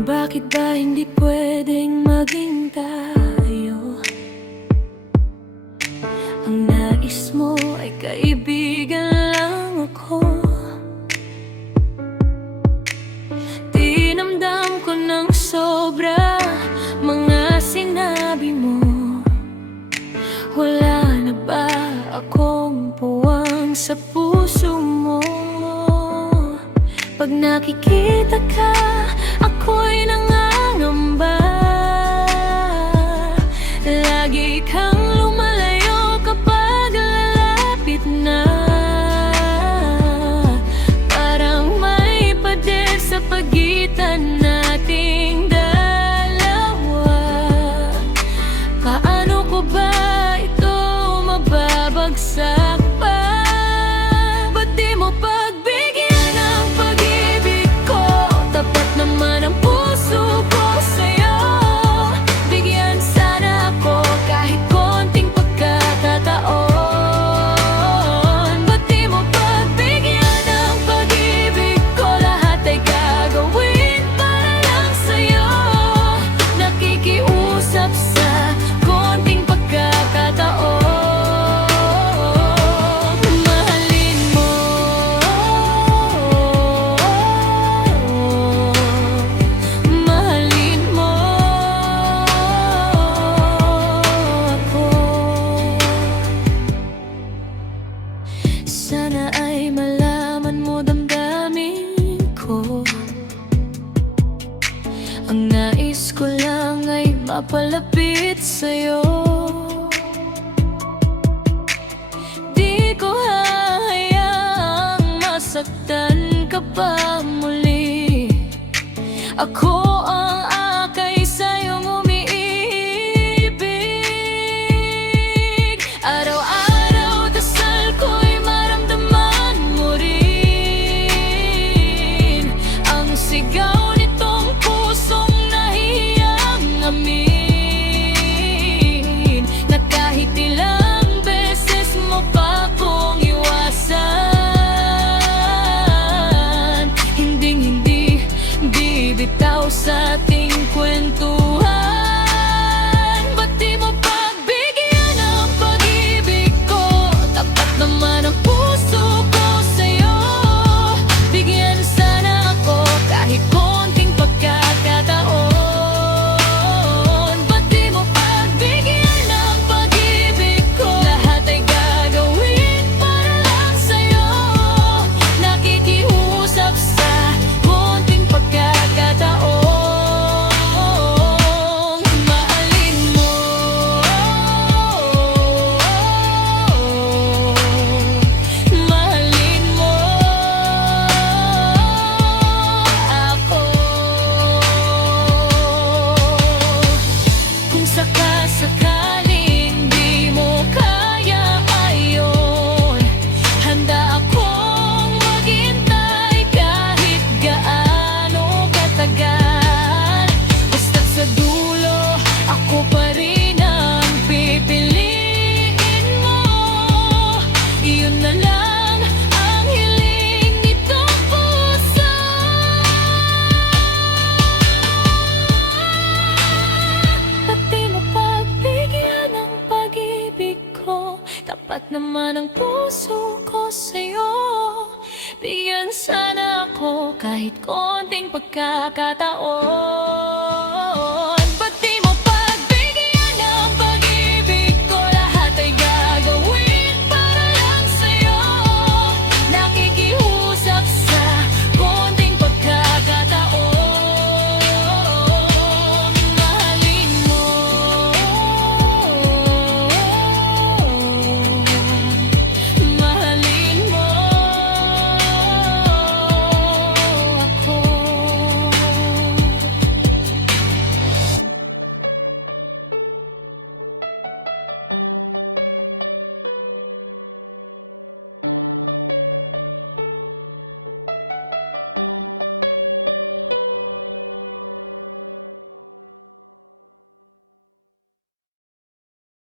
Bakit ba hindi pwedeng maging tayo? Ang nais mo ay kaibigan lang ako. Tinamdam ko ng sobra mga sinabi mo. Wala na ba akong puwang sa puso mo? Pag nakikita ka, ako'y nangangamba. Lagi kang lumalayo kapag lalapit na. Parang may pader sa pagitan nating dalawa. Paano ko ba ito mababagsak pa? Ba't di mo pagbigyan ng pag-ibig ko? Tapat naman ang puso ko sa'yo. Bigyan sana ako kahit konting pagkakataon. Ba't di mo pagbigyan ng pag-ibig ko? Lahat ay gagawin para lang sa'yo. Nakikiusap sa konting pagkakataon. Mahalin mo, mahalin mo ako. Sana ay malaman mo damdamin ko. Ang nais ko lang ay mapalapit sa'yo. Di ko hahayaang masaktan ka pa muli. Ako ang akay sa'yong umiibig. Araw-araw dasal ko'y maramdaman mo rin ang sigaw nitong pusong nahihiyang amin. Na kahit ilang beses mo pa kong iwasan, hinding-hindi bibitaw sa ating kwentuhan. Ba't di mo pagbigyan ng pag-ibig ko? Tapat naman ang puso ko sa'yo. Bigyan sana ako kahit konting pagkakataon. Ba't di mo pagbigyan ng pag-ibig ko? Lahat ay gagawin para lang sa'yo. Nakikiusap sa konting pagkakataon. Mahalin mo, mahalin mo ako. Kung sakasakaling di mo kaya ayon, handa akong maghintay kahit gaano katagal. Basta't sa dulo, ako pa rin ang pipiliin mo. Iyon na lang ang hiling nitong puso. Ba't di mo pagbigyan ng pag-ibig ko? Tapat naman ang puso ko sa'yo. Bigyan sana ako kahit konting pagkakataon.